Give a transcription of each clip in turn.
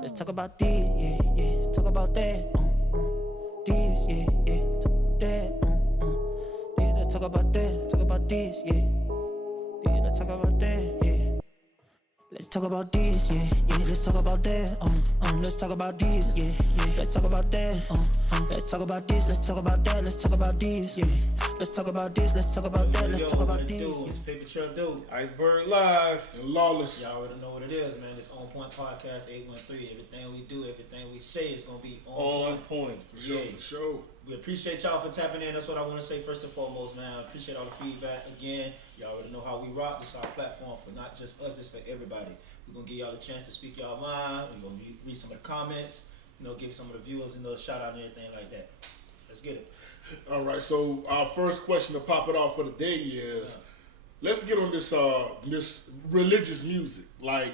Let's talk about this, yeah, yeah. Let's talk about that, this, yeah, yeah. Talk that, this. Let's talk about that. Talk about this, yeah. Yeah, let's talk about that, yeah. Let's talk about this, yeah, yeah. Let's talk about that, let's talk about this, yeah, yeah. Let's talk about that, let's talk about this, let's talk about that, let's talk about this, yeah. Let's talk about this, let's talk about that, let's talk about this. It's Paper Truck Dude. Iceberg Live. And Lawless. Y'all already know what it is, man. It's On Point Podcast 813. Everything we do, everything we say is gonna be on point. For sure, for sure. We appreciate y'all for tapping in. That's what I want to say first and foremost, man. I appreciate all the feedback. Again, y'all already know how we rock. This is our platform for not just us, this for everybody. We're gonna give y'all a chance to speak y'all mind. We're gonna read some of the comments, give some of the viewers a shout out and everything like that. Let's get it. All right, so our first question to pop it off for the day is, let's get on this this religious music, like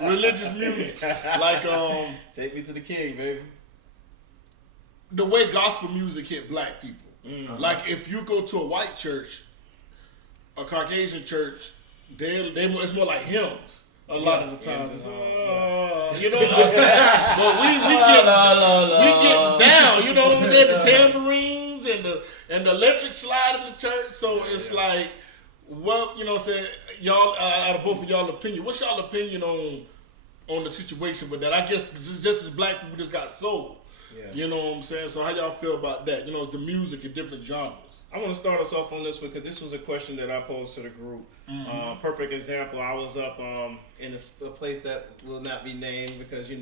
religious music, like Take me to the king, baby. the way gospel music hit black people. Like if you go to a white church, a Caucasian church, it's more like hymns. A lot of the times, but we get down. You know what I'm saying? The tambourines and the electric slide in the church. So it's like, well, you know what I'm saying? Y'all, out of both of y'all opinion, what's y'all opinion on the situation with that? I guess just as black people just got sold. Yeah. You know what I'm saying? So how y'all feel about that? You know, the music in different genres. I want to start us off on this one because this was a question that I posed to the group. Perfect example. I was up in a place that will not be named because we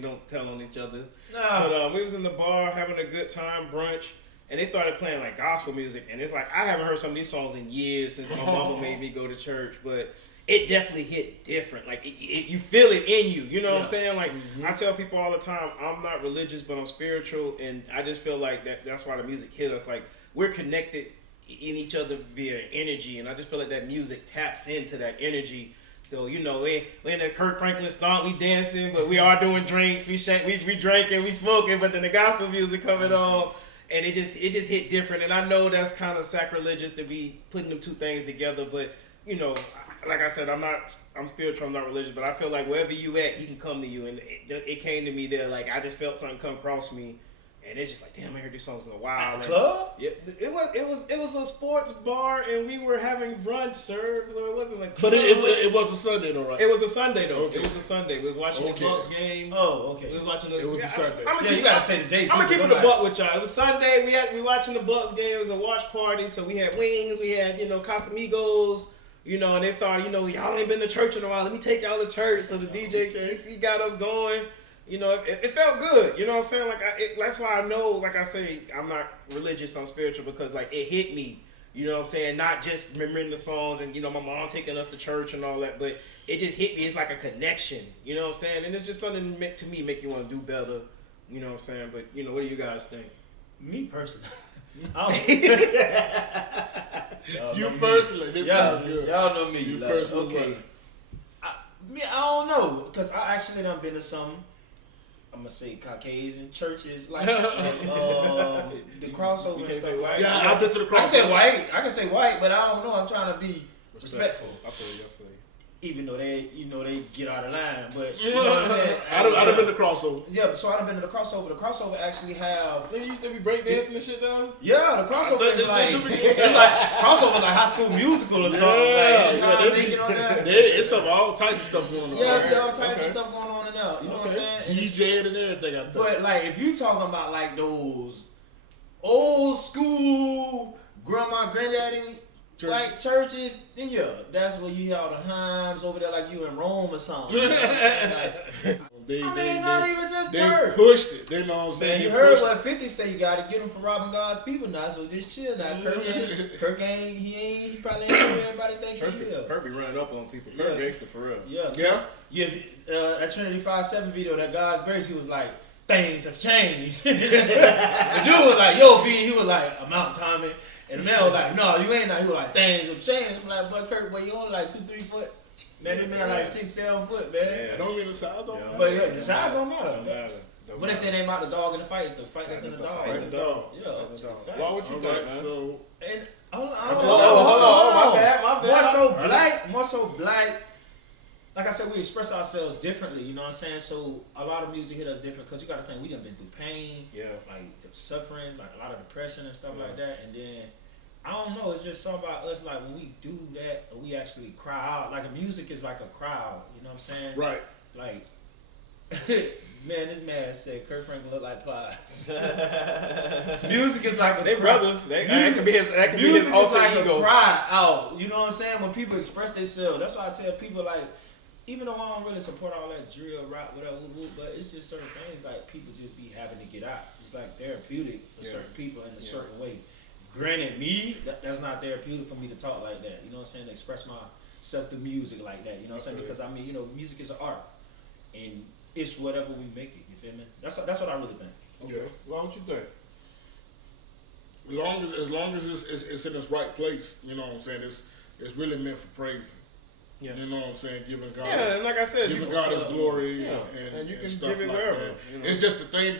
don't tell on each other. Nah. But we was in the bar having a good time, brunch, and they started playing like gospel music, and it's like I haven't heard some of these songs in years since my mama made me go to church, but it definitely hit different. Like you feel it in you. You know what I'm saying? Like I tell people all the time, I'm not religious, but I'm spiritual, and I just feel like that's why the music hit us. Like we're connected in each other via energy, and I just feel like that music taps into that energy. So we in the Kirk Franklin stomp, we dancing, but we are doing drinks, we drinking, we smoking, but then the gospel music coming on, and it just hit different. And I know that's kind of sacrilegious to be putting them two things together, but like I said, I'm spiritual, I'm not religious, but I feel like wherever you at, he can come to you, and it came to me there. Like I just felt something come across me. And it's just like, damn, I heard these songs in a while. At the club? Yeah, it was a sports bar, and we were having brunch served, so it wasn't like. But it was a Sunday though, right? It was a Sunday though. Okay. It was a Sunday. We was watching the Bucks game. Oh, okay. We was watching the. It was a Sunday. You gotta say the date. I'm gonna keep it a buck with y'all. It was Sunday. We watching the Bucks game. It was a watch party, so we had wings. We had Casamigos. And they started. Y'all ain't been to church in a while. Let me take y'all to church. So the DJ KC got us going. It felt good. You know what I'm saying? Like that's why I know. Like I say, I'm not religious. I'm spiritual because like it hit me. You know what I'm saying? Not just remembering the songs and my mom taking us to church and all that, but it just hit me. It's like a connection. You know what I'm saying? And it's just something to me make you want to do better. You know what I'm saying? But what do you guys think? Me personally. You personally, this sounds good. Y'all know me. You personally, okay. I don't know because I actually done been to some. I'm gonna say Caucasian churches, like the crossover and stuff. White. Yeah, I've been to the crossover. I can say white, but I don't know. I'm trying to be respectful. I feel you. Even though they get out of line, but you know what I'm saying. I've been to crossover. Yeah, so I've been to the crossover. The crossover actually have. They used to be breakdancing and shit though. Yeah, the crossover is like it's like crossover like High School Musical or something. It's all types of stuff going on. Yeah, all types of stuff going on in there. You know what I'm saying? DJing and everything. I think. But like, if you talking about like those old school grandma, granddaddy. Like churches, then that's where you hear all the hymns over there, like you in Rome or something. You know what I'm saying? Not even just Kirk. They pushed it. They know what I'm saying. You heard what 50 say? You gotta get him for robbing God's people now. So just chill now. Kirk ain't. He probably ain't who everybody think he is. Kirk be running up on people. Kirk gangster for real. Yeah. That Trinity 5-7 video, that God's grace, he was like, things have changed. The dude was like, yo, B. He was like, I'm out, Tommy. And the man was like, no, you ain't. He was like, things have changed. I'm like, but Kirk, you only like 2-3 foot. Man, this man like 6-7 foot, man. Yeah, don't mean the size don't matter. But the size don't matter. When they say they about the dog in the fight, it's the fight that's in the dog. Fight the dog. Yeah. Why would you think, man? So, and hold on. My bad. More so black. like I said, we express ourselves differently. You know what I'm saying? So a lot of music hit us different because you got to think we done been through pain, like the sufferings, like a lot of depression and stuff like that. And then I don't know, it's just something about us. Like when we do that, we actually cry out. Like music is like a crowd. You know what I'm saying? Right. Like. Man, this man said Kurt Franklin look like Plies. Music is like they brothers. That could be his alter like ego. A cry out. You know what I'm saying? When people express themselves, that's why I tell people like, even though I don't really support all that drill, rap, whatever, but it's just certain things like people just be having to get out. It's like therapeutic for certain people in a certain way. Granted, me, that's not therapeutic for me to talk like that. You know what I'm saying? To express myself through music like that. You know what I'm saying? Because I mean, you know, music is an art, and it's whatever we make it. You feel me? That's what I really think. Okay. Well, what you think? As long as it's in its right place, you know what I'm saying. It's really meant for praising. Yeah. You know what I'm saying? Giving God. Yeah, and like I said, giving God His glory and you can stuff give it like wherever. that. You know? It's just the thing.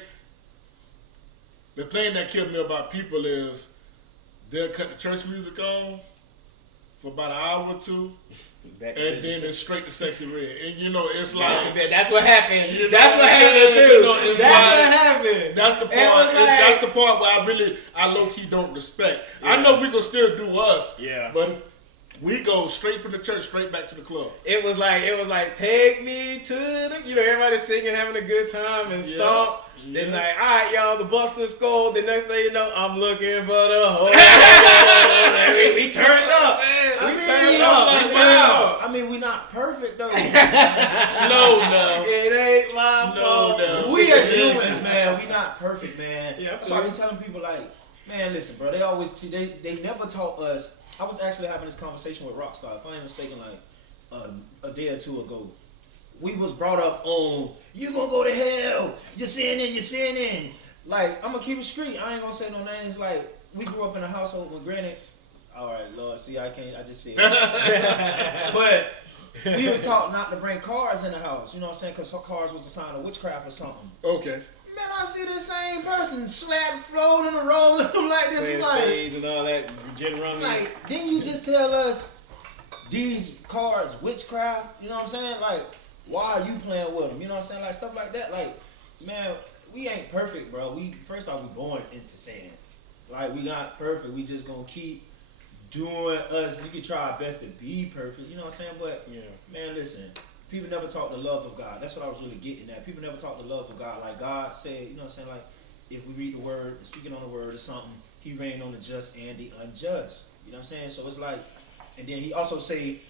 The thing that killed me about people is they'll cut the church music on for about an hour or two. And then it's straight to Sexy Red. And you know, it's like that's what happened. You know, that's what happened too. You know, that's like, what happened. That's the part. That's the part where I low key don't respect. Yeah. I know we can still do us. Yeah. But we go straight from the church straight back to the club. It was like take me to the. You know, everybody singing, having a good time, and stomp. Yeah. Then like, all right, y'all, the Buster Skull. The next thing you know, I'm looking for the whole. we turned up. We turned up. I mean, we not perfect though. No. It ain't my fault. No. We as humans, man, we not perfect, man. Yeah, that's why I be telling people like, man, listen, bro. They always they never taught us. I was actually having this conversation with Rockstar, if I ain't mistaken, like a day or two ago. We was brought up on, you gonna go to hell, you're sinning. Like, I'm gonna keep it street. I ain't gonna say no names. Like, we grew up in a household with granted. All right, Lord, see, I just said it. But we was taught not to bring cars in the house, you know what I'm saying? Because cars was a sign of witchcraft or something. Okay. Man, I see the same person slap, floating, and rolling like this. Playing like, spades and all that, gin rummy. like, didn't you just tell us these cars witchcraft? You know what I'm saying? Like, why are you playing with them? You know what I'm saying? Like, stuff like that. Like, man, we ain't perfect, bro. First off, we born into sin. Like, we not perfect. We just gonna keep doing us. We can try our best to be perfect. You know what I'm saying? But, man, listen. People never taught the love of God. That's what I was really getting at. People never taught the love of God. Like God said, you know what I'm saying? Like, if we read the word, speaking on the word or something, He reigned on the just and the unjust. You know what I'm saying? So it's like, and then He also say,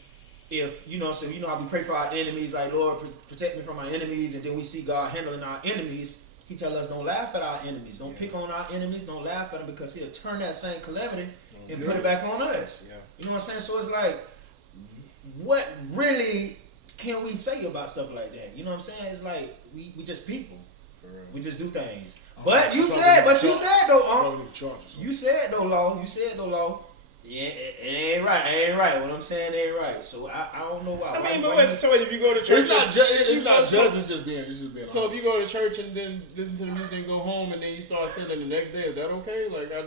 if, you know, so you know how we pray for our enemies, like, Lord, protect me from my enemies, and then we see God handling our enemies. He tell us don't laugh at our enemies. Don't pick on our enemies. Don't laugh at them, because He'll turn that same calamity and put it back on us. Yeah. You know what I'm saying? So it's like, what really can we say about stuff like that? You know what I'm saying? It's like we just people. We just do things. But you said though, you said though, Law. Yeah, it ain't right. It ain't right. What I'm saying ain't right. So I don't know why. I mean, but so if you go to church, it's not just being. So if you go to church and then listen to the music and go home and then you start sinning the next day, is that okay? Like, I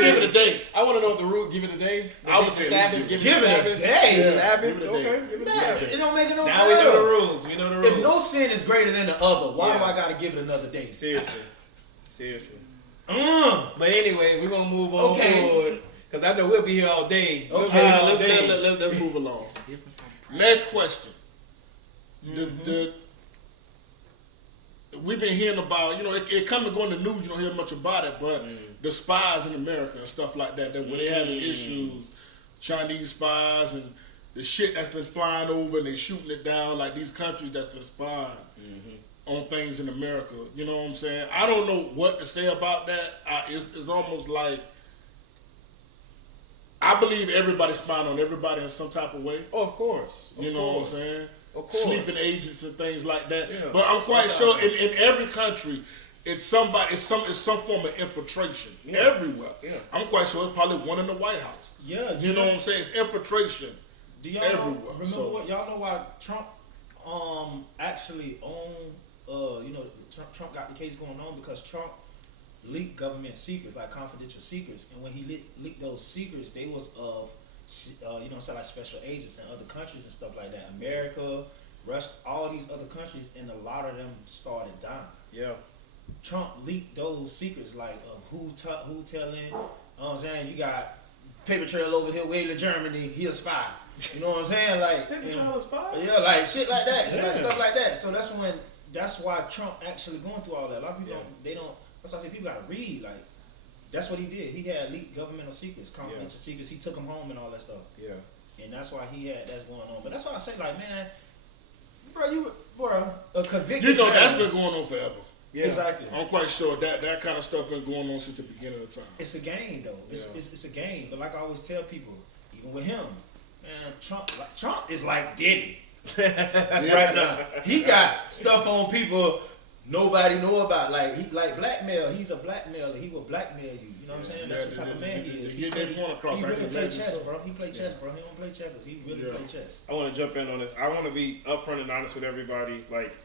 give it a day. I want to know what the rule. Give it a day. I was the Sabbath. Give it a day. Sabbath. Okay. Give it a Sabbath. It don't make it no now better. We know the rules. If no sin is greater than the other, why do I got to give it another day? Seriously. But anyway, we're gonna move on forward because I know we'll be here all day. Let's move along. Next question. We've been hearing about, you know, it come and go in the news. You don't hear much about it, but the spies in America and stuff like that where they having issues, Chinese spies and the shit that's been flying over and they shooting it down, like these countries that's been spying on things in America. You know what I'm saying? I don't know what to say about that. It's almost like I believe everybody's spying on everybody in some type of way. Oh, of course. You know what I'm saying? Of course. Sleeping agents and things like that. Yeah. But I'm quite sure in every country, it's some form of infiltration everywhere. Yeah. I'm quite sure it's probably one in the White House. Yeah. You know what I'm saying? It's infiltration. Do y'all everywhere. Remember y'all know why Trump actually owned Trump got the case going on because Trump leaked government secrets, like confidential secrets, and when he leaked those secrets, they was of like special agents in other countries and stuff like that. America, Russia, all these other countries, and a lot of them started dying. Yeah. Trump leaked those secrets, like of who telling. You know what I'm saying? You got paper trail over here, way to Germany. He a spy. You know what I'm saying? Like Paper trail a spy? Yeah, like shit like that, Yeah. like stuff like that. So that's why Trump actually going through all that. A lot of people don't. That's why I say people gotta read. Like that's what he did. He had leaked governmental secrets, confidential secrets. He took them home and all that stuff. Yeah. And that's why that's going on. But that's why I say, like, man, bro, a convicted. You know, that's felon. been going on forever. Yeah. Exactly. I'm quite sure that kind of stuff been going on since the beginning of time. It's a game, though. It's a game. But like I always tell people, even with him, man, Trump is like Diddy right now. He got stuff on people nobody know about. Like he blackmail. He's a blackmailer. He will blackmail you. You know what I'm saying? That's what type of man he is. Get that point across. He I really can play imagine chess, so. bro. He play chess, bro. He don't play checkers. He really play chess. I want to jump in on this. I want to be upfront and honest with everybody. Like,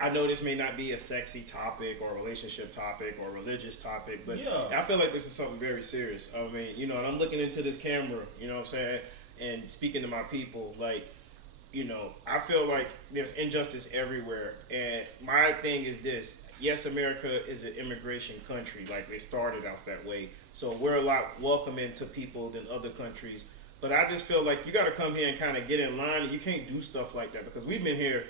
I know this may not be a sexy topic or a relationship topic or a religious topic, but I feel like this is something very serious. I mean, you know, and I'm looking into this camera, you know what I'm saying, and speaking to my people, like, you know, I feel like there's injustice everywhere. And my thing is this. Yes, America is an immigration country. Like, they started off that way. So we're a lot welcoming to people than other countries. But I just feel like you got to come here and kind of get in line. And you can't do stuff like that because we've been here,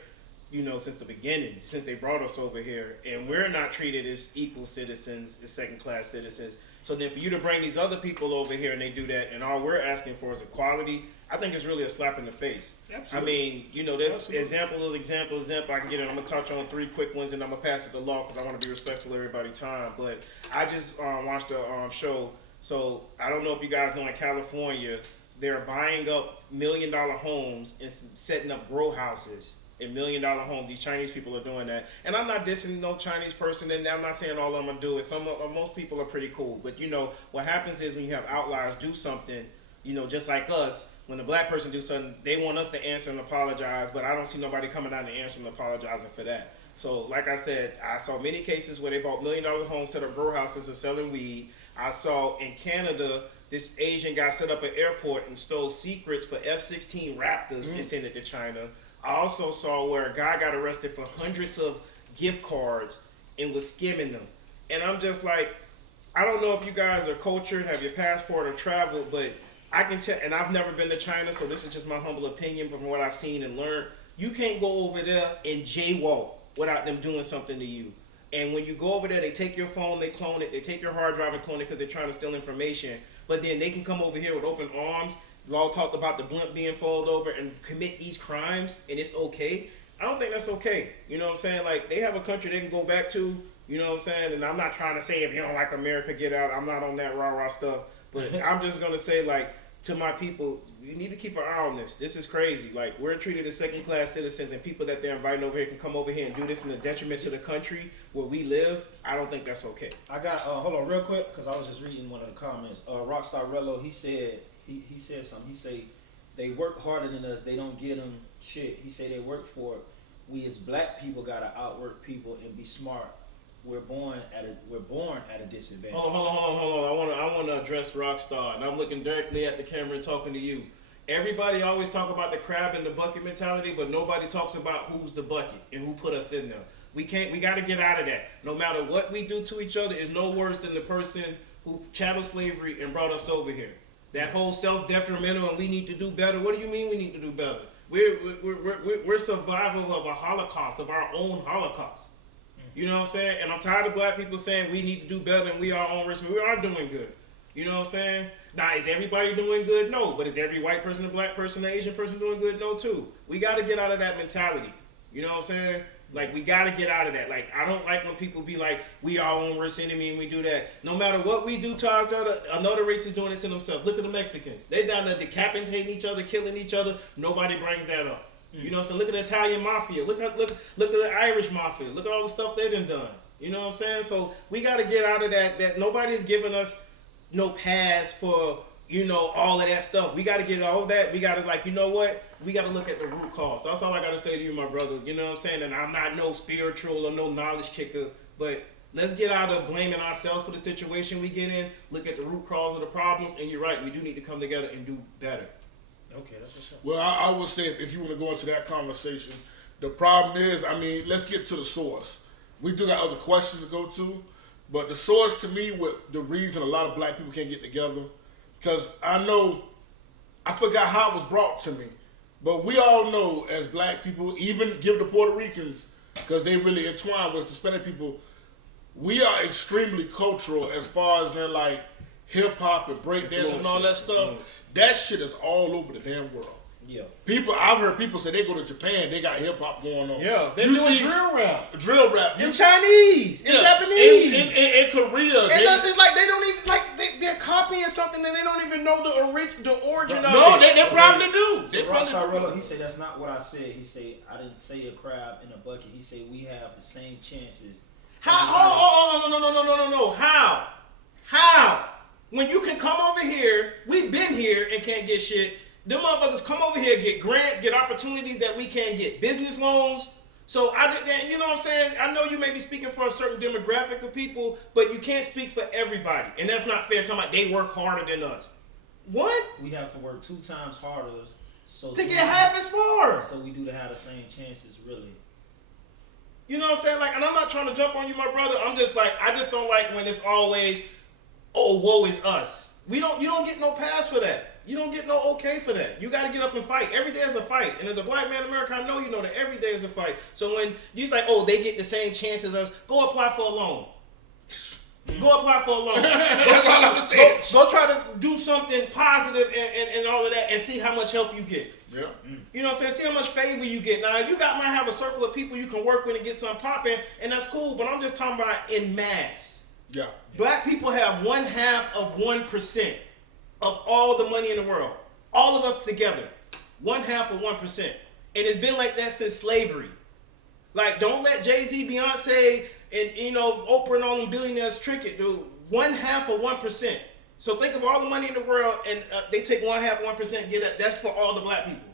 you know, since the beginning, since they brought us over here. And we're not treated as equal citizens, as second-class citizens. So then for you to bring these other people over here and they do that, and all we're asking for is equality, I think it's really a slap in the face. Absolutely. I mean, you know, this example. I can get it. I'm going to touch on 3 quick ones, and I'm going to pass it to Law because I want to be respectful of everybody's time. But I just watched a show. So I don't know if you guys know, in California, they're buying up $1 million homes and setting up grow houses in $1 million homes. These Chinese people are doing that. And I'm not dissing no Chinese person, and I'm not saying all I'm going to do it. Most people are pretty cool. But, you know, what happens is when you have outliers do something, you know, just like us, when a black person do something, they want us to answer and apologize, but I don't see nobody coming out and answering and apologizing for that. So, like I said, I saw many cases where they bought $1 million homes, set up grow houses, and selling weed. I saw in Canada, this Asian guy set up an airport and stole secrets for F-16 Raptors and sent it to China. I also saw where a guy got arrested for hundreds of gift cards and was skimming them. And I'm just like, I don't know if you guys are cultured, have your passport, or traveled, but I can tell, and I've never been to China, so this is just my humble opinion from what I've seen and learned. You can't go over there and jaywalk without them doing something to you. And when you go over there, they take your phone, they clone it, they take your hard drive and clone it because they're trying to steal information. But then they can come over here with open arms. Law talked about the blimp being folded over and commit these crimes, and it's okay. I don't think that's okay. You know what I'm saying? Like, they have a country they can go back to, you know what I'm saying? And I'm not trying to say if you don't like America, get out. I'm not on that rah-rah stuff. But I'm just going to say, like, to my people, you need to keep an eye on this. This is crazy. Like, we're treated as second-class citizens, and people that they're inviting over here can come over here and do this in a detriment to the country where we live. I don't think that's okay. I got hold on real quick because I was just reading one of the comments. Rockstar Rello, he said something. He say they work harder than us. They don't get them shit. He said they work for it. We as black people gotta outwork people and be smart. We're born at a disadvantage. Hold on. I want to address Rockstar, and I'm looking directly at the camera and talking to you. Everybody always talk about the crab in the bucket mentality, but nobody talks about who's the bucket and who put us in there. We got to get out of that. No matter what we do to each other is no worse than the person who chattel slavery and brought us over here. That whole self-detrimental and we need to do better. What do you mean we need to do better? We're survival of a Holocaust, of our own Holocaust. You know what I'm saying? And I'm tired of black people saying we need to do better and we are on risk. We are doing good. You know what I'm saying? Now, is everybody doing good? No. But is every white person, a black person, an Asian person doing good? No, too. We got to get out of that mentality. You know what I'm saying? Like, we got to get out of that. Like, I don't like when people be like, we are our own worst enemy and we do that. No matter what we do to our other, another race is doing it to themselves. Look at the Mexicans. They down there decapitating each other, killing each other. Nobody brings that up. You know what I'm saying? Look at the Italian mafia. Look at the Irish mafia. Look at all the stuff they done. You know what I'm saying? So we got to get out of that nobody's giving us no pass for, you know, all of that stuff. We got to get all of that. We got to, like, you know what? We got to look at the root cause. That's all I got to say to you, my brother. You know what I'm saying? And I'm not no spiritual or no knowledge kicker, but Let's get out of blaming ourselves for the situation we get in. Look at the root cause of the problems, and you're right. We do need to come together and do better. Okay, that's what's up. Well, I would say if you want to go into that conversation, the problem is, I mean, let's get to the source. We do got other questions to go to, but the source to me, with the reason a lot of black people can't get together, because I forgot how it was brought to me, but we all know as black people, even give the Puerto Ricans, because they really entwine with the Hispanic people, we are extremely cultural as far as in like hip hop and breakdancing and all that stuff. That shit is all over the damn world. Yeah. I've heard people say they go to Japan, they got hip hop going on. Yeah, they're doing drill rap. Drill rap. In Chinese, in Japanese. In Korea. And it's like they don't even, like, they're copying something and they don't even know the origin of it. No, they probably do. So Ross, he said that's not what I said. He said, I didn't say a crab in a bucket. He said we have the same chances. How? No. How? When you can come over here, we've been here and can't get shit. Them motherfuckers come over here, get grants, get opportunities that we can't get. Business loans. So you know what I'm saying? I know you may be speaking for a certain demographic of people, but you can't speak for everybody. And that's not fair. Talking about they work harder than us. What? We have to work 2 times harder to get half as far. So we do to have the same chances, really. You know what I'm saying? Like, and I'm not trying to jump on you, my brother. I'm just like, I just don't like when it's always, oh, woe is us. You don't get no pass for that. You don't get no okay for that. You got to get up and fight. Every day is a fight. And as a black man in America, I know you know that every day is a fight. So when you're like, oh, they get the same chance as us, go apply for a loan. Go apply for a loan. Go try to do something positive and all of that and see how much help you get. Yeah. You know what I'm saying? See how much favor you get. Now, if you might have a circle of people you can work with and get something popping, and that's cool, but I'm just talking about in mass. Yeah. Black people have 0.5% of all the money in the world. All of us together. 0.5%. And it's been like that since slavery. Like, don't let Jay-Z, Beyonce, and, you know, Oprah and all them billionaires trick it, dude. 0.5%. So think of all the money in the world, and they take 1% and get it. That's for all the black people.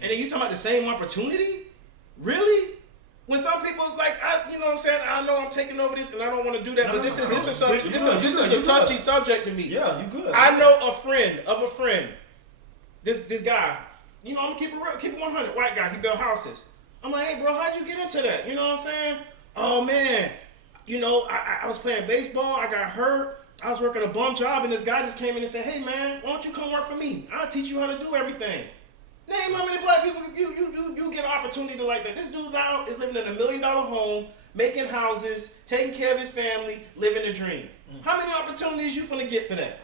And then you talking about the same opportunity? Really? When some people like, you know what I'm saying? I know I'm taking over this, and I don't want to do that, but this is a touchy subject to me. Yeah, you good. I know a friend of a friend. This guy, you know, I'm gonna keep it real, keep it 100. White guy, he built houses. I'm like, hey, bro, how'd you get into that? You know what I'm saying? Oh man, you know, I was playing baseball. I got hurt. I was working a bum job, and this guy just came in and said, hey man, why don't you come work for me? I'll teach you how to do everything. Name how many black people you get an opportunity like that. This dude now is living in $1 million home, making houses, taking care of his family, living a dream. How many opportunities you finna get for that?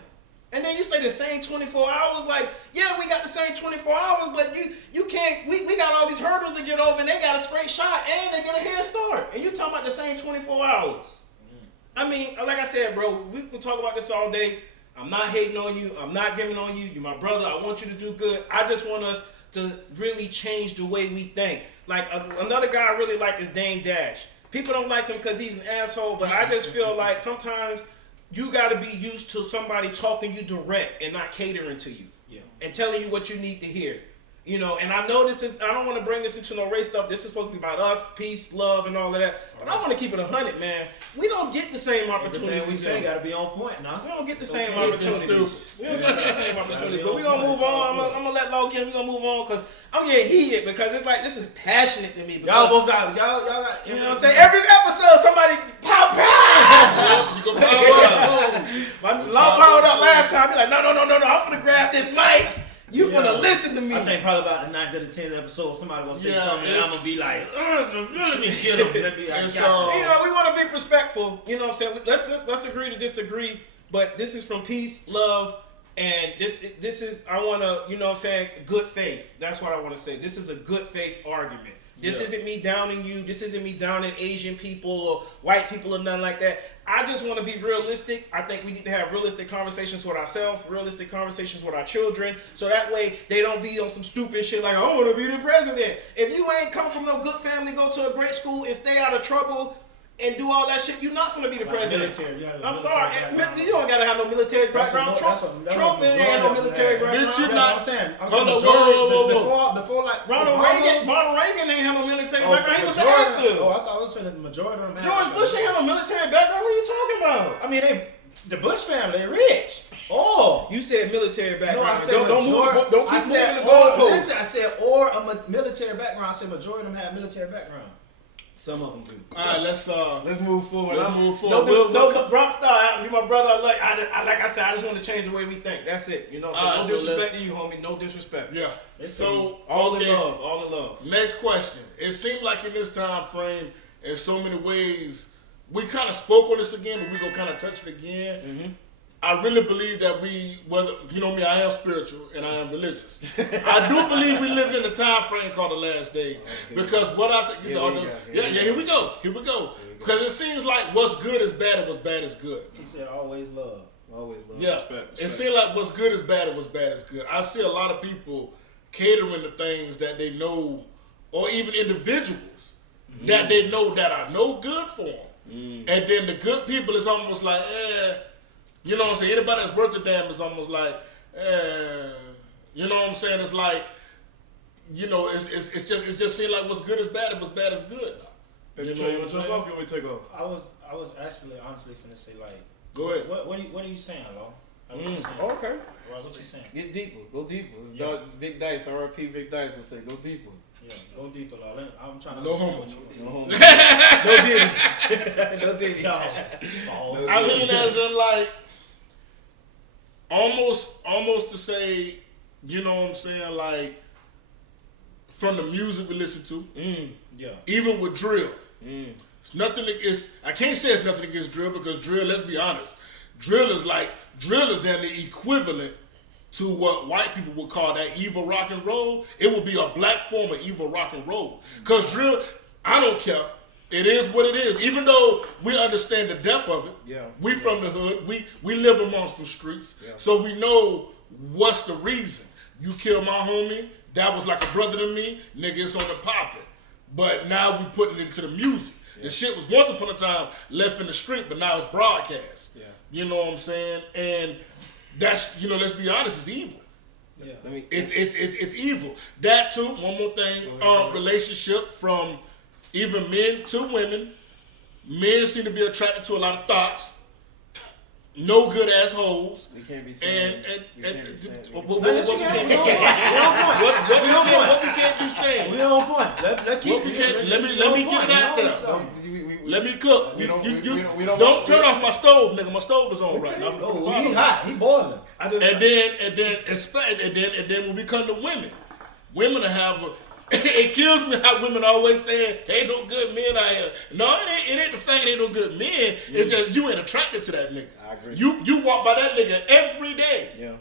And then you say the same 24 hours, like, yeah, we got the same 24 hours, but you can't, we got all these hurdles to get over, and they got a straight shot, and they get a head start. And you talking about the same 24 hours. I mean, like I said, bro, we can talk about this all day. I'm not hating on you. I'm not giving on you. You're my brother. I want you to do good. I just want us to really change the way we think. Like, another guy I really like is Dame Dash. People don't like him because he's an asshole, but I just feel like sometimes you got to be used to somebody talking you direct and not catering to you. Yeah. And telling you what you need to hear. You know, and I know this is, I don't want to bring this into no race stuff. This is supposed to be about us, peace, love, and all of that. But I want to keep it 100, man. We don't get the same opportunities. We say got to be on point now. We don't get the same opportunities. We don't get the same opportunities. But we're going to move on. I'm going to let Law get him. We're going to move on because I'm getting heated because it's like, this is passionate to me. Y'all both got, y'all got, you know what I'm saying? Every episode, somebody pow. You go pow. My Law powered up last time. He's like, no. I'm going to grab this mic. You wanna listen to me? I think probably about the 9th or the 10th episode, somebody gonna say something, and I'm gonna be like, let me get him. I got you. You know, we want to be respectful. You know what I'm saying? Let's agree to disagree. But this is from peace, love, and this is, I want to, you know what I'm saying, good faith. That's what I want to say. This is a good faith argument. This isn't me downing you. This isn't me downing Asian people or white people or nothing like that. I just want to be realistic. I think we need to have realistic conversations with ourselves, realistic conversations with our children, so that way they don't be on some stupid shit like, I want to be the president. If you ain't come from no good family, go to a great school and stay out of trouble, and do all that shit, you're not gonna be the president. military, you gotta have a I'm military sorry, background. you don't gotta have no military That's background. what Trump didn't have no military background. Did you Yeah, not? I'm saying Hold on, majority, whoa. before like Ronald Reagan ain't have no military background. He was an majority- actor. Oh, I thought I was saying the majority of them. George Bush ain't have no military background. What are you talking about? I mean, the Bush family, they rich. Oh. You said military background. No, I said don't majority. don't I keep said moving the goalposts. Listen, I said or a military background. I said majority of them have military background. Some of them do. All right, let's move forward. Let's move forward. No, Bronx Star, you my brother. Like I said, I just want to change the way we think. That's it. You know, so no disrespect to you, homie. No disrespect. Yeah. So all in love, all in love. Next question. It seems like in this time frame, in so many ways, we kind of spoke on this again, but we're gonna kind of touch it again. Mm-hmm. I really believe that whether you know me, I am spiritual and I am religious. I do believe we live in a time frame called the last days. Because what I said, here we go. Because it seems like what's good is bad and what's bad is good. He said always love. Always love. Yeah, Respect. it seems like what's good is bad and what's bad is good. I see a lot of people catering to things that they know, or even individuals that they know that are no good for them. And then the good people is almost like, you know what I'm saying? Anybody that's worth a damn is almost like, you know what I'm saying? It's like, you know, it's just seems like what's good is bad and what's bad is good. You want to take off? You want me to take off? I was actually honestly finna say like, Go ahead. What are you saying, Law? Like, what you saying? Oh, okay. Right, what you saying? Get deeper. Go deeper. It's Yeah. Big Dice. R.I.P. Big Dice will say, go deeper. Yeah, go deeper, Law. I'm trying to No understand homo. what you were No saying. homo. No Diddy. Yo, balls. I mean, as in like, almost to say, you know what I'm saying, like, from the music we listen to, Yeah. even with drill, it's nothing. I can't say it's nothing against drill because drill. Let's be honest, drill is then the equivalent to what white people would call that evil rock and roll. It would be a black form of evil rock and roll. Cause drill, I don't care. It is what it is. Even though we understand the depth of it, we from the hood. We live amongst the streets, so we know what's the reason. You killed my homie. That was like a brother to me. Nigga, it's on the poppin'. But now we putting it into the music. The shit was once upon a time left in the street, but now it's broadcast. Yeah. You know what I'm saying? And that's, you know, let's be honest, it's evil. Yeah. It's evil. That too, one more thing, relationship from even men to women. Men seem to be attracted to a lot of thoughts. No good assholes. We can't be saying. What we can't be saying. We on point. Let me get it out there. Let me cook. Don't turn off my stove, nigga. My stove is on right now. Oh, he hot. He boiling. And then when we come to women have a. It kills me how women always say ain't no good men out here. No, it ain't the fact it ain't no good men. It's just you ain't attracted to that nigga. I agree. You walk by that nigga every day. Yeah.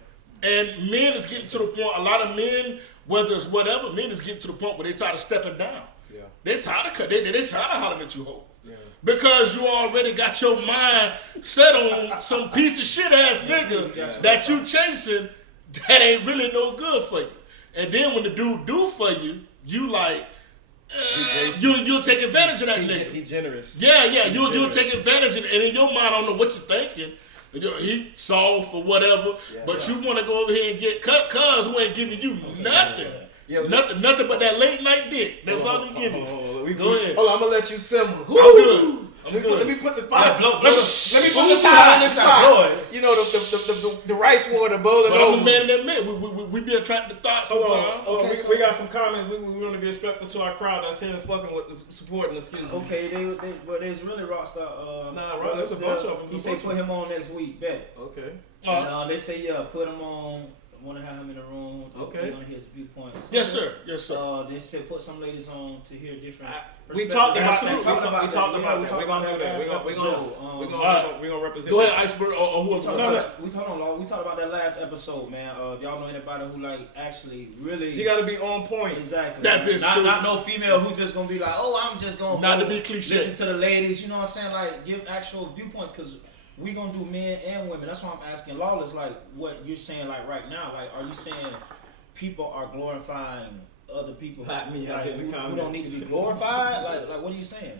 And men is getting to the point. A lot of men, whether it's whatever, men is getting to the point where they tired of stepping down. Yeah. They tired of they tired of hollering at you, ho. Yeah. Because you already got your mind set on some piece of shit ass nigga that you chasing that ain't really no good for you. And then when the dude do for you, you like, you'll take advantage of that nigga. He generous. Yeah, you'll take advantage of it. And in your mind, I don't know what you're thinking. He soft or whatever, but you want to go over here and get cut cuz who ain't giving you nothing. Nothing but that late night dick. That's all he giving you. Go ahead. Hold on, I'm going to let you simmer. I'm good. Let me put the fire. Let me put the fire in this pot. You know, the rice water boiling But over. I'm a man that admit we be attracted to thoughts sometimes. Okay, we got some comments. We want to be respectful to our crowd that's here fucking with supporting. Excuse me. Okay, there's really Rockstar. There's a bunch of them. He said put him on next week. Bet. Okay. They say put him on. Want to have him in the room. Okay. Want to hear his viewpoints. Yes, sir. They said put some ladies on to hear different. We talked about that. We talked about that. We're gonna do that. We're gonna represent. Go ahead, Iceberg, or who else? We talked about that last episode, man. Y'all know anybody who like actually really? You gotta be on point. Exactly. That bitch not no female who just gonna be like, oh, I'm just gonna not to be cliche. Listen to the ladies. You know what I'm saying? Like give actual viewpoints because. We gonna do men and women. That's why I'm asking Lawless, like what you're saying, like right now. Like, are you saying people are glorifying other people Not me, who don't need to be glorified? Like what are you saying?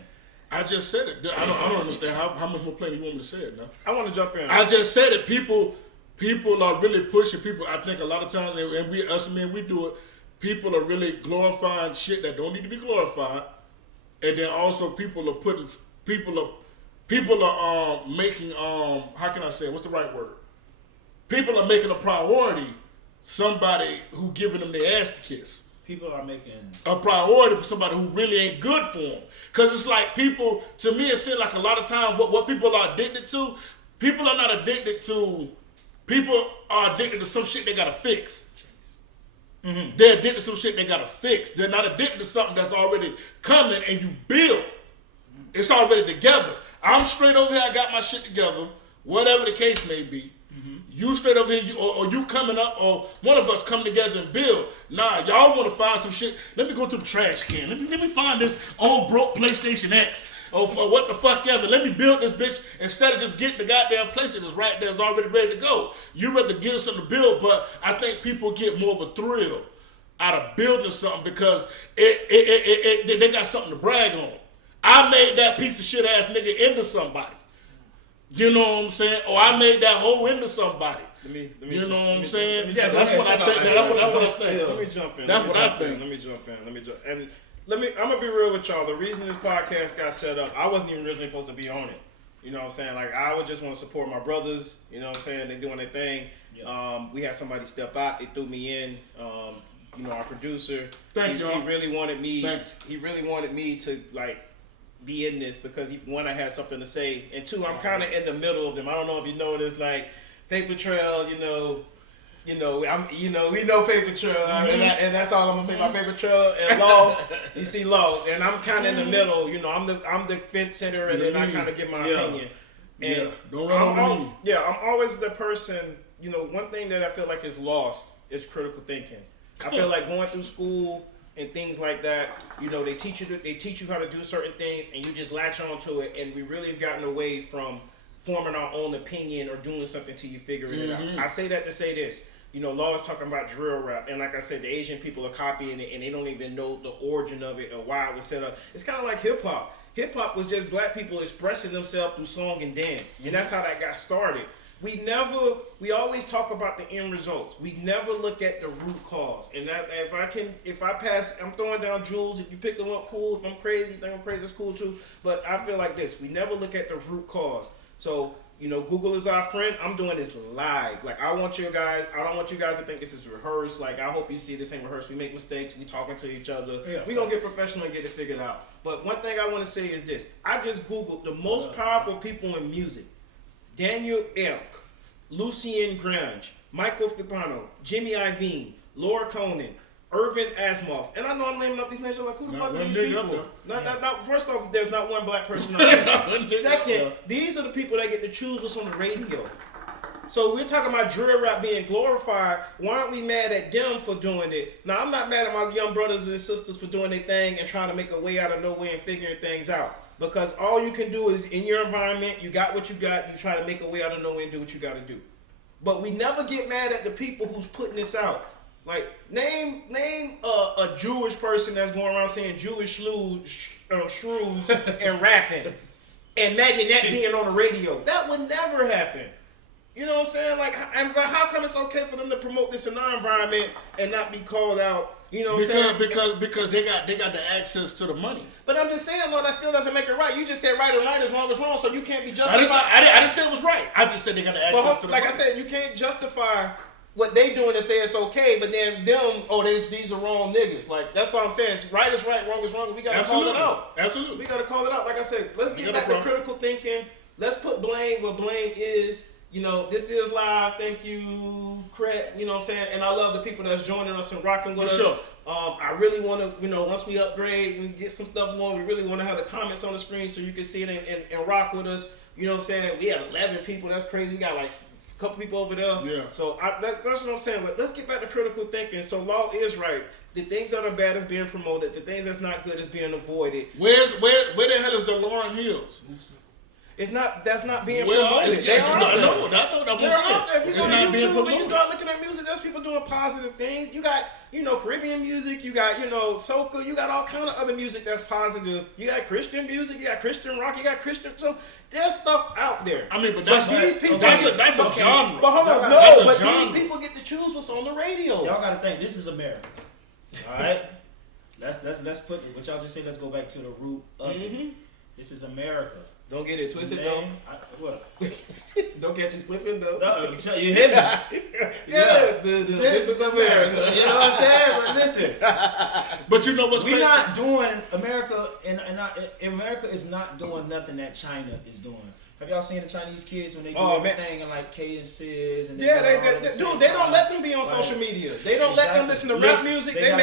I just said it. I don't understand how much more plain you want me to say it now. I want to jump in. I just said it. People are really pushing people. I think a lot of times, and us men, we do it. People are really glorifying shit that don't need to be glorified, and then also people are making how can I say it? What's the right word? People are making a priority somebody who giving them their ass to kiss. People are making A priority for somebody who really ain't good for them. Because it's like people, to me, it seems like a lot of time what people are addicted to, people are not addicted to, people are addicted to some shit they gotta fix. Mm-hmm. They're addicted to some shit they gotta fix. They're not addicted to something that's already coming and you build. It's already together. I'm straight over here, I got my shit together, whatever the case may be. You straight over here, or you coming up, or one of us come together and build. Nah, y'all want to find some shit. Let me go to the trash can. Let me find this old broke PlayStation X, or what the fuck ever. Let me build this bitch instead of just getting the goddamn PlayStation that's right there, it's already ready to go. You rather give something to build, but I think people get more of a thrill out of building something because they got something to brag on. I made that piece of shit ass nigga into somebody. You know what I'm saying? Or I made that hoe into somebody. You know what I'm saying? That's what I think. That's what I say. Let me jump in. That's what I think. Let me jump in. And I'm gonna be real with y'all. The reason this podcast got set up, I wasn't even originally supposed to be on it. You know what I'm saying? Like I would just want to support my brothers. You know what I'm saying? They're doing their thing. Yeah. We had somebody step out. They threw me in. You know, our producer. Thank you. He really wanted me. He really wanted me to like be in this because one, I had something to say, and two, I'm kind of in the middle of them. I don't know if you know this, like Paper Trail. We know Paper Trail, and that's all I'm gonna say about Paper Trail and Law. You see Law, and I'm kind of in the middle. You know, I'm the fence sitter, and then I kind of give my opinion. And I'm always the person. You know, one thing that I feel like is lost is critical thinking. I feel like going through school and things like that, you know, they teach you how to do certain things, and you just latch on to it. And we really have gotten away from forming our own opinion or doing something till you figure it out. I say that to say this. You know, Law is talking about drill rap, and like I said, the Asian people are copying it, and they don't even know the origin of it or why it was set up. It's kind of like hip hop. Hip hop was just black people expressing themselves through song and dance, and that's how that got started. We always talk about the end results. We never look at the root cause. And that if I pass, I'm throwing down jewels. If you pick them up, cool. If I'm crazy, you think I'm crazy, it's cool too. But I feel like this. We never look at the root cause. So, you know, Google is our friend. I'm doing this live. Like, I don't want you guys to think this is rehearsed. Like, I hope you see this ain't rehearsed. We make mistakes. We talking to each other. Yeah, we gonna get professional and get it figured out. But one thing I want to say is this. I just Googled the most powerful people in music. Daniel Elk, Lucien Grange, Michael Fipano, Jimmy Iovine, Laura Conan, Irvin Asimov. And I know I'm naming up these names. You're like, who the fuck are these people? First off, there's not one black person on there. Second, these are the people that get to choose what's on the radio. So we're talking about drill rap being glorified. Why aren't we mad at them for doing it? Now, I'm not mad at my young brothers and sisters for doing their thing and trying to make a way out of no way and figuring things out. Because all you can do is, in your environment, you got what you got, you try to make a way out of no way and do what you got to do. But we never get mad at the people who's putting this out. Like, name a Jewish person that's going around saying Jewish shrews and rapping. Imagine that being on the radio. That would never happen. You know what I'm saying? Like, how come it's okay for them to promote this in our environment and not be called out? You know what I'm saying? Because they got the access to the money. But I'm just saying, Lord, that still doesn't make it right. You just said right and right is wrong is wrong, so you can't be justified. I didn't say it was right. I just said they got the access to the money. Like I said, you can't justify what they doing and say it's okay, but then them, these are wrong niggas. Like, that's all I'm saying. It's right is right, wrong is wrong. We got to call it out. Absolutely. We got to call it out. Like I said, let's get back to critical thinking. Let's put blame where blame is. You know, this is live. Thank you, Craig. You know what I'm saying? And I love the people that's joining us and rocking with us. Sure. I really want to, you know, once we upgrade and get some stuff going, we really want to have the comments on the screen so you can see it and rock with us. You know what I'm saying? We have 11 people. That's crazy. We got like a couple people over there. Yeah. So that's what I'm saying. Let's get back to critical thinking. So Law is right. The things that are bad is being promoted. The things that's not good is being avoided. Where the hell is the Lauryn Hills? That's not being Well, promoted. They are I out know there. that. I'm They're out there. If you It's go to not being YouTube and you promoted. start looking at music, there's people doing positive things. You got, Caribbean music. You got, soca. You got all kind of other music that's positive. You got Christian music. You got Christian rock. You got Christian. So there's stuff out there. I mean, but that's these people. that's a genre. But hold on, That's a but genre. these people get to choose what's on the radio. Y'all gotta think, this is America. Alright? Let's put what y'all just said, let's go back to the root of it. This is America. Don't get it twisted, Man, what? Don't catch you slipping, though. No, you hit me. This is America. You know what I'm saying? But listen, But you know what's we're crazy? not doing America, America is not doing nothing that China is doing. Have y'all seen the Chinese kids when they do everything and like cadences and They don't let them be on social media. They don't let them listen to rap music. They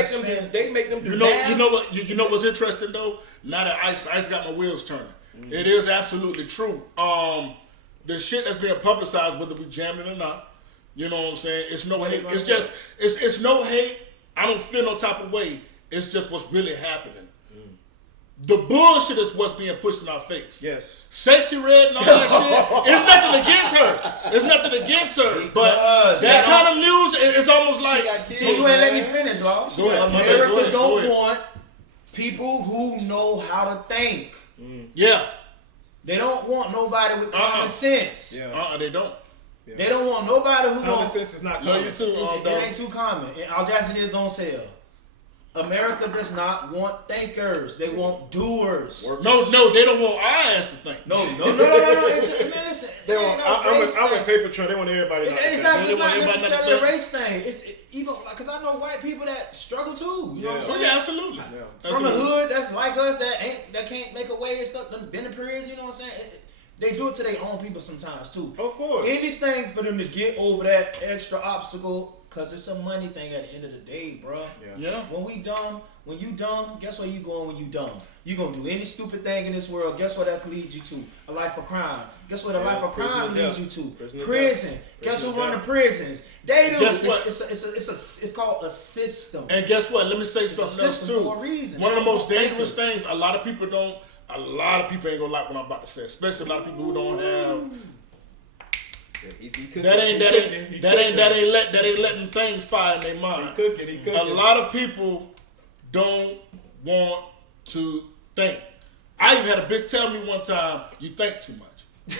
make them do. You know what's interesting though? Now that Ice got my wheels turning. It is absolutely true. The shit that's being publicized, whether we jamming it or not, you know what I'm saying? It's no hate. It's just it's no hate. I don't feel no type of way. It's just what's really happening. The bullshit is what's being pushed in our face. Yes. Sexy Red and all that shit. It's nothing against her. It's nothing against her. But that kind of music, it's almost like. See, you ain't let me finish, Law. Go ahead. America Go don't ahead. want people who know how to think. Yeah. They don't want nobody with common sense. Yeah. They don't. They don't want nobody who Common don't. sense is not No, common. you too. It ain't too common. And Audacity is on sale. America does not want thinkers. They want doers. No, they don't want our ass to think. No. Man, listen. They want. I'm with Paper Trail. They want everybody. Exactly. It's not They want everybody necessarily to a think. race thing. It's even because I know white people that struggle too. You know what I'm Oh saying? yeah, absolutely. From the hood that's like us that can't make a way and stuff. Them been in prison. You know what I'm saying? They do it to their own people sometimes too. Of course. Anything for them to get over that extra obstacle, cause it's a money thing at the end of the day, bro. Yeah. When you dumb, guess where you going when you dumb? You gonna do any stupid thing in this world. Guess what that leads you to? A life of crime. Guess what a life of crime leads you to? Prison. Guess who run the prisons? They do. Guess what? It's called a system. And guess what? Let me say a something else system too. for a reason. One of the They most don't want dangerous thinkers. things. A lot of people ain't gonna like what I'm about to say, especially a lot of people who don't have. That ain't letting things fire in their mind. He cooking. A lot of people don't want to think. I even had a bitch tell me one time, "You think too much."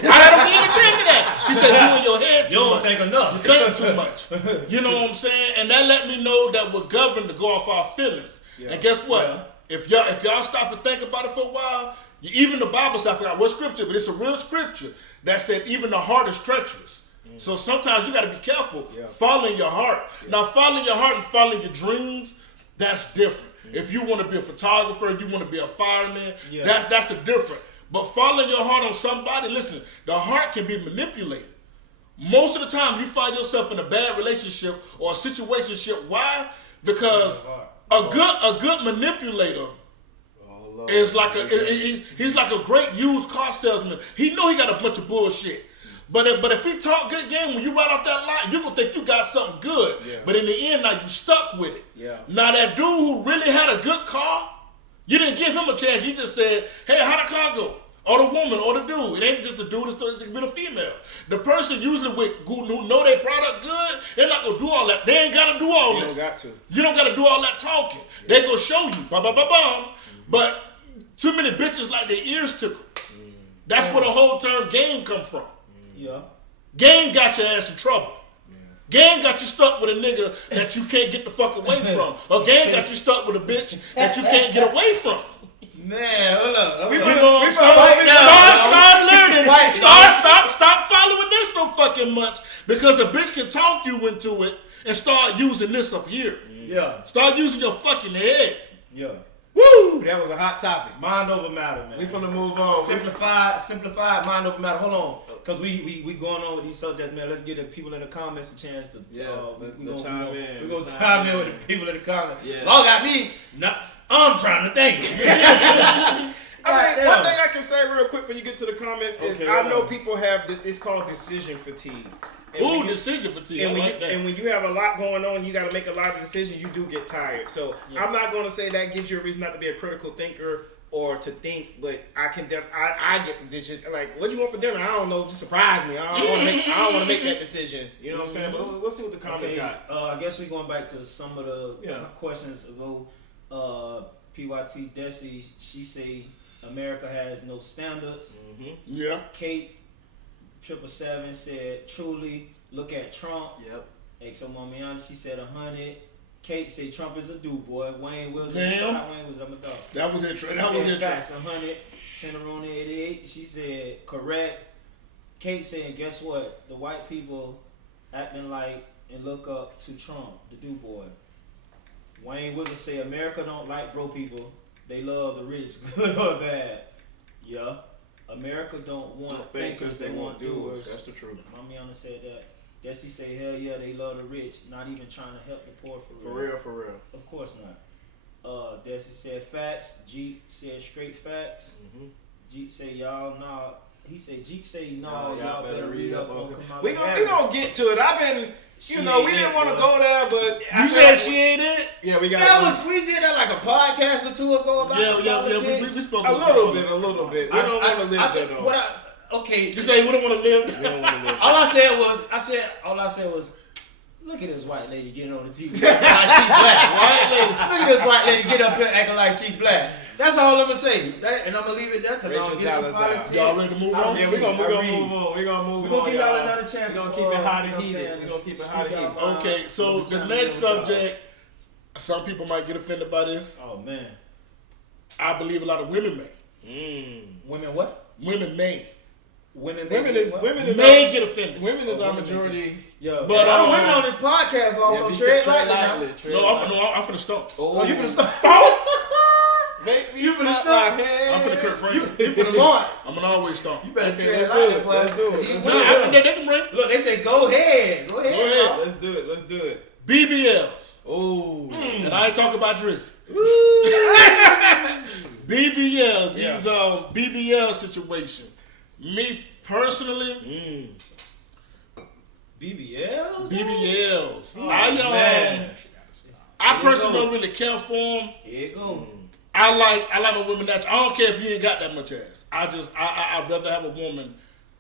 I had a woman tell me that. She said, "You in your head too You don't much. think enough. You think too much." You know what I'm saying? And that let me know that we're governed to go off our feelings. Yeah. And guess what? Yeah. If y'all stop and think about it for a while, even the Bible said, I forgot what scripture, but it's a real scripture that said even the heart is treacherous. So sometimes you got to be careful following your heart. Now, following your heart and following your dreams, that's different. If you want to be a photographer, you want to be a fireman, that's a different. But following your heart on somebody, listen, the heart can be manipulated. Most of the time, you find yourself in a bad relationship or a situationship. Why? Because a good manipulator is like he's like a great used car salesman. He know he got a bunch of bullshit. But if he talk good game, when you right off that line, you gonna think you got something good. Yeah. But in the end, now you stuck with it. Yeah. Now that dude who really had a good car, you didn't give him a chance. He just said, "Hey, how the car go?" Or the woman, or the dude. It ain't just the dude, it's been a female. The person usually who know their product good, they're not gonna do all that. They ain't gotta do all this. You don't got to. You don't gotta do all that talking. They gonna show you, But too many bitches like their ears tickled. That's where the whole term game come from. Yeah. Game got your ass in trouble. Game got you stuck with a nigga that you can't get the fuck away from. Or game got you stuck with a bitch that you can't get away from. Man, hold up. You know what I'm saying? Start learning. Stop following this so fucking much because the bitch can talk you into it and start using this up here. Yeah. Start using your fucking head. Yeah. Woo! That was a hot topic. Mind over matter, man. We finna move on. Simplified, mind over matter. Hold on. Because we going on with these subjects, man. Let's give the people in the comments a chance to we're gonna chime in with the people in the comments. Yeah. Law got me. I'm trying to think. One thing I can say real quick before you get to the comments is I know people have it's called decision fatigue. Ooh, decision fatigue. And when you have a lot going on, you got to make a lot of decisions. You do get tired. So I'm not going to say that gives you a reason not to be a critical thinker. or to think, but I can I get from dishes like, what you want for dinner? I don't know. Just surprise me. I don't want to make that decision. You know what I'm saying? But let's see what the comments got. I guess we're going back to some of the Yeah. questions ago. PYT Desi, she say America has no standards. Yeah. Kate 777 said truly. Look at Trump. Yep. Exo Mamiana, she said 100. Kate said Trump is a dude boy. Wayne Wilson. Damn. Wayne was a dog. That was interesting. That was facts 100. Teneroni 88. She said correct. Kate saying guess what? The white people acting like and look up to Trump, the dude boy. Wayne Wilson say America don't like broke people. They love the rich, good or bad. Yeah. America don't want thinkers, they want doers. That's the truth. Mamiana said that. Desi say hell yeah, they love the rich, not even trying to help the poor for real. For real. Of course not. Desi said facts. Jeek said straight facts. Jeek say y'all nah. He said Jeek say no. Y'all better read up on Kamala We Harris. gonna get to it. I've been, we didn't want to go there, but You said she ain't it? Yeah, we got. We did that like a podcast or two ago about politics. We spoke a little bit. We don't want to live there though. Okay. You say we don't want to live? We don't want to live. All I said was, look at this white lady getting on the TV like she black. White lady. Look at this white lady get up here acting like she black. That's all I'm gonna say. And I'm gonna leave it there because I don't get into politics. Y'all ready to move on? Yeah, we're gonna move on. We're gonna give y'all another chance. We're gonna keep it hot and heated. We're gonna keep it hot and heated. Okay, so the next subject, some people might get offended by this. Oh man. I believe a lot of women may. Women what? Women may. Women May get offended. Women is our majority. Yeah, but women on this podcast also tread lightly. I'm finna stomp. Oh, you finna stop? You finna stop? I'm finna Kurt Franklin. You finna launch. I'm gonna always stomp. You better Okay, tread let's do lightly, it. boy. Let's do it. No, they can bring. Look, they say go ahead. Go ahead. Let's do it. BBLs. Oh. And I ain't talking about Drizzy. BBLs. These BBL situation. Me personally. BBLs? BBLs. Oh, man. I personally don't really care for them. Here you go. I like my women natural. I don't care if you ain't got that much ass. I'd rather have a woman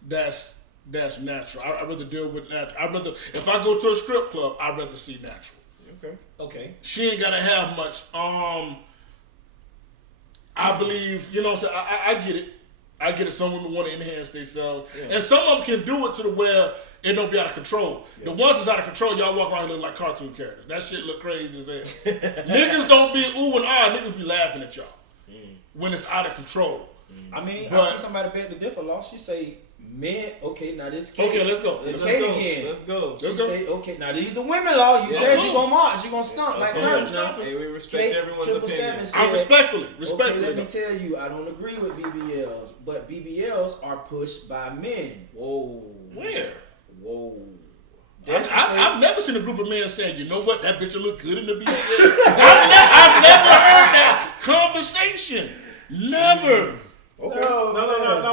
that's natural. I'd rather deal with natural. If I go to a strip club, I'd rather see natural. Okay. She ain't gotta have much. I believe, you know what I'm saying? I get it. I get it. Some women want to enhance themselves. Yeah. And some of them can do it to the where it don't be out of control. Yeah. The ones that's out of control, y'all walk around here look like cartoon characters. That shit look crazy as hell. Niggas don't be ooh and ah. Niggas be laughing at y'all when it's out of control. I mean, I see somebody beg the differ law. She say, men, okay, now this Kate. Okay, let's go. Let's go again. Let's go. She say, okay, now these the women law. You said she gonna march, she gonna stomp like curb stomping. Hey, we respect everyone's opinion. I respectfully. Okay, let me tell you, I don't agree with BBLs, but BBLs are pushed by men. Whoa. Where? Whoa. I've never seen a group of men saying, you know what, that bitch will look good in the BBL. I've never heard that conversation. Never. Okay. No.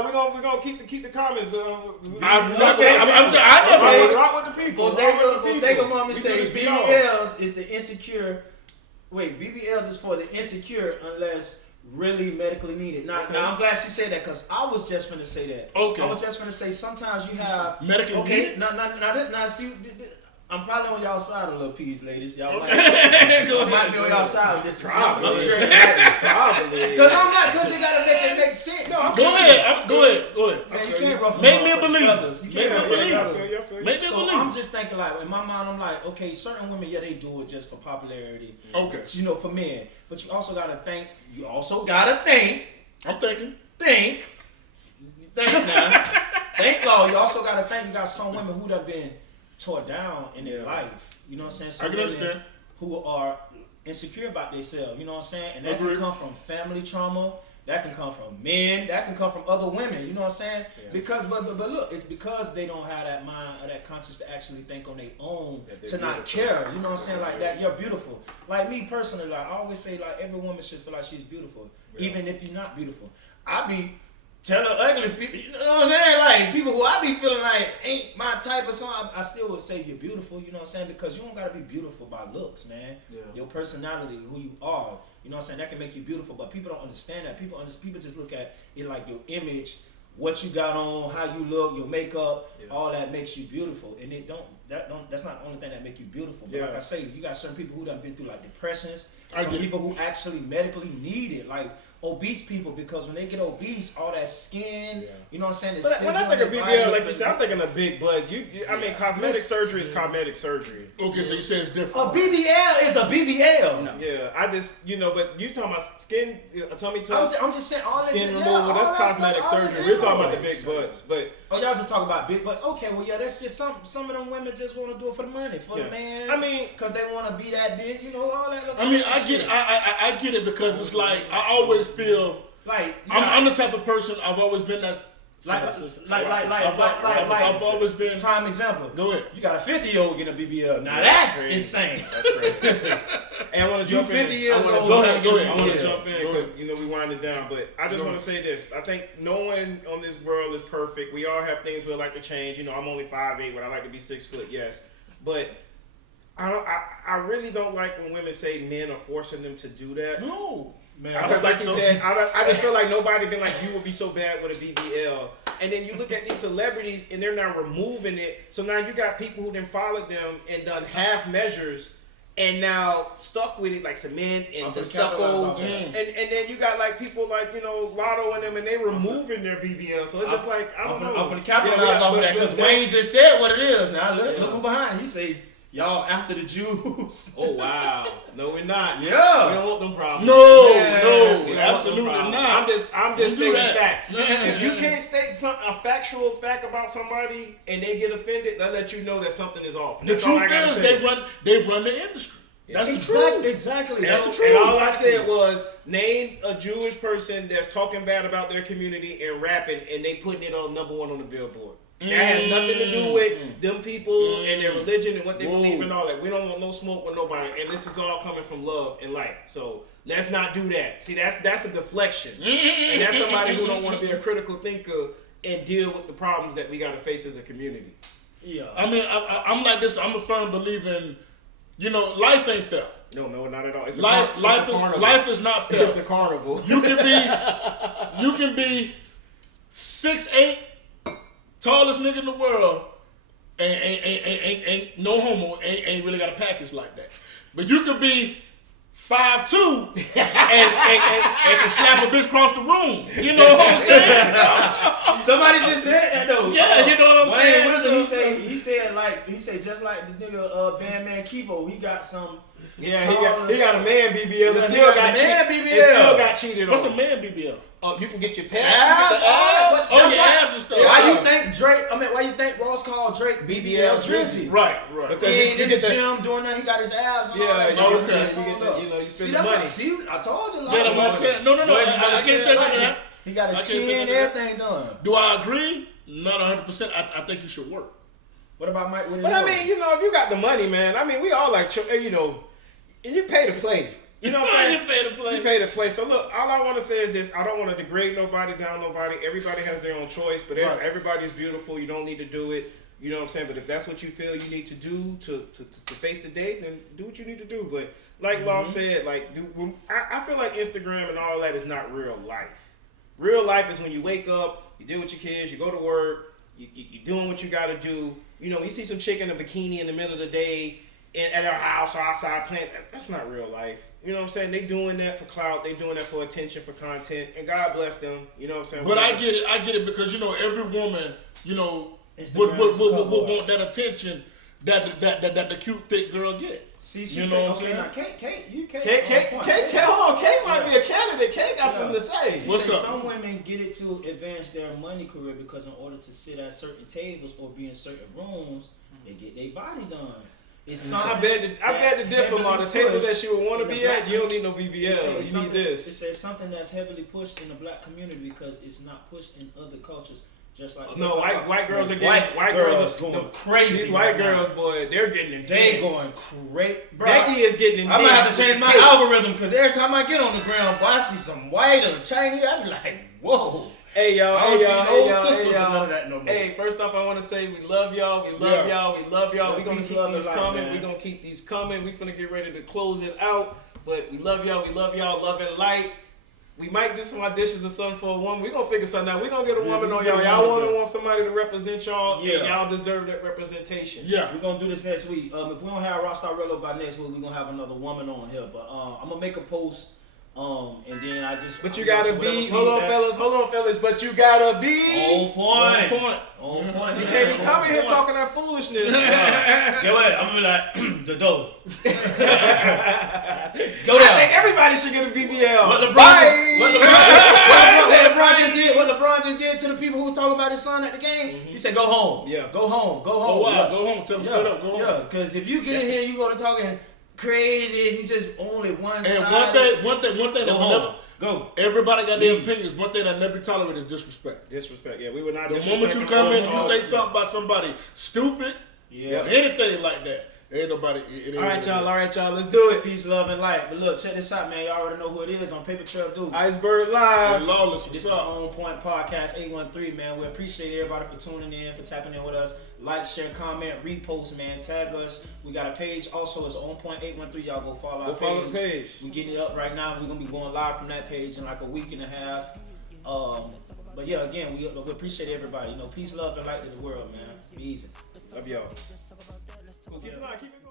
We're gonna keep the comments though. I'm saying I never rock with the people. Bodega Mama says BBLs is the insecure. Wait, BBLs is for the insecure unless really medically needed. Now I'm glad she said that because I was just gonna say that. Okay. I was just gonna say sometimes you have medically needed. Now see. I'm probably on y'all side a little piece, ladies. Y'all might be on y'all side with this. Probably. Because it gotta make sense. No, go ahead. Man, you can't ruffle Make me a feathers. believer. You can't ruffle feathers. Make me a So believer. I'm just thinking like in my mind, I'm like, okay, certain women, yeah, they do it just for popularity. Okay. You know, for men. But you also gotta think. I'm thinking. Think now. Think law. You also gotta think. You got some women who have been tore down in their life. You know what I'm saying? Some I can understand. who are insecure about themselves. You know what I'm saying? And that Agreed. can come from family trauma. That can come from men. That can come from other women. You know what I'm saying? Yeah. Because, but look, it's because they don't have that mind or that conscience to actually think on their own, to not care. You know what I'm saying? Like that, you're beautiful. Like me personally, like I always say, like every woman should feel like she's beautiful, even if you're not beautiful. I be telling ugly people, you know what I'm saying? Like people who I be feeling like ain't my type of song, I still would say you're beautiful. You know what I'm saying? Because you don't gotta be beautiful by looks, man. Yeah. Your personality, who you are. You know what I'm saying? That can make you beautiful, but people don't understand that. People just look at it like your image, what you got on, how you look, your makeup, all that makes you beautiful. And that's not the only thing that make you beautiful. But like I say, you got certain people who done been through like depressions, some people who actually medically need it, like obese people, because when they get obese, all that skin, you know what I'm saying? But when I think of BBL, like you said, I'm thinking of big butt. I mean, cosmetic surgery is cosmetic surgery. Okay, so you say it's different. A BBL is a BBL. Yeah, I just, but you talking about skin, tummy tuck, I'm just saying all that skin removal, that's cosmetic surgery. We're talking about the big butts, but y'all just talk about big butts. Okay, well, that's just some of them women just want to do it for the money, for the man. I mean, because they want to be that big, all that. I mean, I get it. I get it because it's like I always feel like I'm the type of person. I've always been that. I've always been. Prime example. Go ahead. You got a 50-year-old getting a BBL. Now that's insane. That's crazy. And I want to jump in. 50 years old. I want to jump in because we winding down. But I just want to say this. I think no one on this world is perfect. We all have things we'd like to change. I'm only 5'8", but I like to be 6 foot. Yes, but I really don't like when women say men are forcing them to do that. No. Man, because like you said, I just feel like nobody been like, you would be so bad with a BBL. And then you look at these celebrities and they're now removing it. So now you got people who then followed them and done half measures and now stuck with it, like cement and the stucco. And then you got like people like, Lotto and them, and they removing their BBL. So it's just like, I don't know. I'm going to capitalize off of that because Wayne just said what it is. Now look who behind. He say, y'all after the Jews. Oh, wow. No, we're not. Yeah. We don't want them problems. No, absolutely not. I'm just stating facts. If you can't state a factual fact about somebody and they get offended, that let you know that something is off. The truth is they run the industry. That's the truth. Exactly. That's the truth. And all I said was, name a Jewish person that's talking bad about their community and rapping, and they putting it on #1 on the Billboard. That has nothing to do with them people and their religion and what they believe in, all that. We don't want no smoke with nobody, and this is all coming from love and light. So let's not do that. See, that's a deflection, and that's somebody who don't want to be a critical thinker and deal with the problems that we got to face as a community. Yeah. I mean, I'm like this. I'm a firm believer in, life ain't fair. No, not at all. Life is not fair. It's a carnival. You can be 6'8", tallest nigga in the world, ain't no homo, ain't really got a package like that. But you could be 5'2" and can slap a bitch across the room. You know what I'm saying? Somebody just said that though. Yeah, you know what I'm saying? What did he said just like the nigga Bandman Kivo, he got some. Yeah, he got a man BBL. It still got cheated on. What's a man BBL? Oh, you can get your abs. Abs and stuff. Why you think Ross called Drake BBL Drizzy? Right. Because he ain't in the gym doing that. He got his abs. You spend the money. See, I told you. Yeah, what I'm saying. No. I can't say that. He got his chin and everything done. Do I agree? Not 100%. I think you should work. What about Mike? But I mean, if you got the money, man. I mean, we all like, and you pay to play. You know what I'm saying? You pay to play. So look, all I want to say is this. I don't want to degrade nobody, down nobody. Everybody has their own choice, but everybody's beautiful. You don't need to do it. You know what I'm saying? But if that's what you feel you need to do to face the day, then do what you need to do. But like Law said, I feel like Instagram and all that is not real life. Real life is when you wake up, you deal with your kids, you go to work, you're doing what you got to do. You see some chick in a bikini in the middle of the day at her house or outside playing. That's not real life. You know what I'm saying? They doing that for clout. They doing that for attention, for content. And God bless them. You know what I'm saying? But I get it because, every woman, would want that attention that the cute, thick girl get. See, she said, okay, now Kate, hold on. Kate might be a candidate. Kate got something to say. What's up? Some women get it to advance their money career because in order to sit at certain tables or be in certain rooms, they get their body done. I bet the difference on the table that she would want to be at, you don't need no BBL. You need this. It says something that's heavily pushed in the black community because it's not pushed in other cultures. Just like white girls are getting white girls going crazy. These white girls, boy, they're getting intense. They going crazy. Becky is getting intense. I'm gonna have to change my algorithm because every time I get on the ground, boy, I see some white or Chinese. I be like, whoa. Hey y'all, I don't see no sisters and none of that no more. Hey, first off, I want to say we love y'all. We love y'all. We love y'all. We're gonna keep these coming. We're gonna keep these coming. We're gonna get ready to close it out. But we love y'all. Love and light. We might do some auditions or something for a woman. We're going to figure something out. We're going to get a woman on y'all. Y'all want somebody to represent y'all. Yeah. And y'all deserve that representation. Yeah. We're going to do this next week. If we don't have Rockstar Rello by next week, we're going to have another woman on here. But I'm going to make a post. And then I just. But you gotta be. Hold on, fellas. But you gotta be on point. On point. You can't be coming here talking that foolishness. Get what? I'm gonna be like the dough. Go down. I think everybody should get a BBL. What LeBron just did to the people who was talking about his son at the game. He said, "Go home. Yeah. Go home. Oh wow. Go home. Tell them straight up. Go home. Yeah. Because if you get in here, you go to talking crazy. You just only one and side. And one thing that home. Go. Everybody got their opinions. One thing that never be tolerated is disrespect. Yeah, we would not. The moment you come in and you say something about somebody stupid, or anything like that, ain't nobody. All right, y'all. Let's do it. Peace, love, and light. But look, check this out, man. Y'all already know who it is on Paper Trail Dude. Iceberg Live. And Lawless. This is On Point Podcast 813, man. We appreciate everybody for tuning in, for tapping in with us. Like, share, comment, repost, man. Tag us. We got a page also. It's On Point 813. Y'all go follow our page. Follow the page. We're getting it up right now. We're gonna be going live from that page in like a week and a half. But yeah, again, we appreciate everybody. You know, peace, love, and light to the world, man. Be easy. Love y'all. Keep it on.